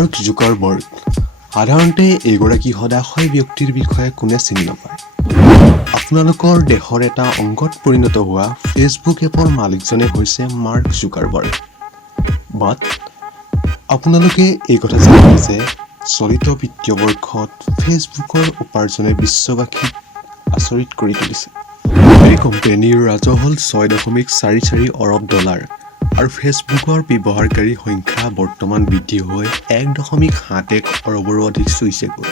Mark Zuckerberg সাধাৰণতে এগৰাকী সদাশয় ব্যক্তিৰ বিষয়ে কোনে চিনি নাপায়। আপোনালোকৰ দেশৰ এটা অংগত পৰিণত হোৱা ফেচবুক এপৰ মালিকজনে হৈছে মাৰ্ক জুকাৰবাৰ্গ। বাট আপোনালোকে এই কথা জানে যে চলিত বিত্তীয় বৰ্ষত ফেচবুকৰ উপাৰ্জনে বিশ্ববাসীক আচৰিত কৰি তুলিছে। এই কোম্পানীৰ ৰাজহ হ'ল $6.44 অৰব আৰু ফেচবুকৰ ব্যৱহাৰকাৰী সংখ্যা বৰ্তমান বৃদ্ধি হৈ 1.71 অৰবৰো অধিক চুইছেগৈ।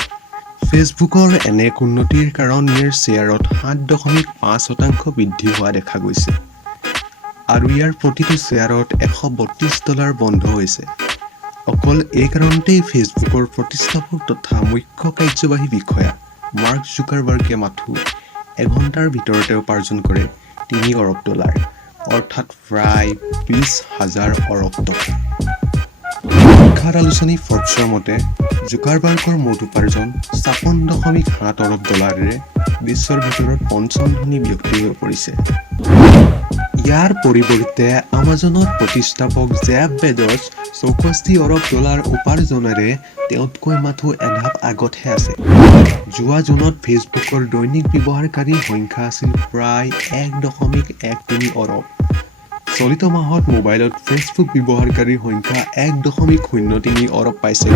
ফেচবুকৰ এনে এক উন্নতিৰ কাৰণ ইয়াৰ শ্বেয়াৰত 7.5% বৃদ্ধি হোৱা দেখা গৈছে আৰু ইয়াৰ প্ৰতিটো শ্বেয়াৰত $132 বন্ধ হৈছে। অকল এই কাৰণতেই ফেচবুকৰ প্ৰতিষ্ঠাপক তথা মুখ্য কাৰ্যবাহী বিষয়া মাৰ্ক জুকাৰবাৰ্গে মাথো এঘণ্টাৰ ভিতৰতে উপাৰ্জন কৰে $3 অৰব, অৰ্থাৎ প্ৰায় 20,000 অৰব টকা। বিখ্যাত আলোচনী ফৰ্বছৰ মতে জুকাৰবাৰ্গৰ মুঠ উপাৰ্জন $56.7 অৰবৰে বিশ্বৰ ভিতৰত পঞ্চম ধনী ব্যক্তি হৈ পৰিছে। ইয়াৰ পৰিৱৰ্তে আমাজনৰ প্ৰতিষ্ঠাপক জেফ বেজছ $64 অৰব উপাৰ্জনেৰে তেওঁতকৈ মাথো এঢাপ আগতহে আছে। যোৱা জুনত ফেচবুকৰ দৈনিক ব্যৱহাৰকাৰীৰ সংখ্যা আছিল প্ৰায় 1.13 অৰব। চলিত মাহত মোবাইলত ফেচবুক ব্যৱহাৰকাৰীৰ সংখ্যা 1.03 অৰব পাইছে।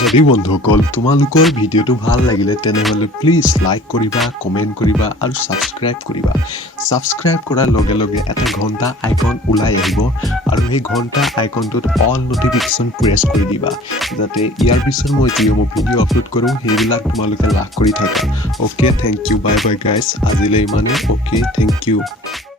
যদি বন্ধুসকল তোমালোকৰ ভিডিঅ'টো ভাল লাগিলে তেনেহ'লে প্লিজ লাইক কৰিবা, কমেণ্ট কৰিবা আৰু ছাবস্ক্ৰাইব কৰিবা। ছাবস্ক্ৰাইব কৰাৰ লগে লগে এটা ঘণ্টা আইকন ওলাই আহিব আৰু সেই ঘণ্টা আইকনটোত অল নটিফিকেশ্যন প্ৰেছ কৰি দিবা, যাতে ইয়াৰ পিছত মই যিসমূহ ভিডিঅ' আপলোড কৰোঁ সেইবিলাক তোমালোকে লাভ কৰি থাকা। Okay, thank you, bye bye guys. আজিলৈ ইমানে। Okay, thank U.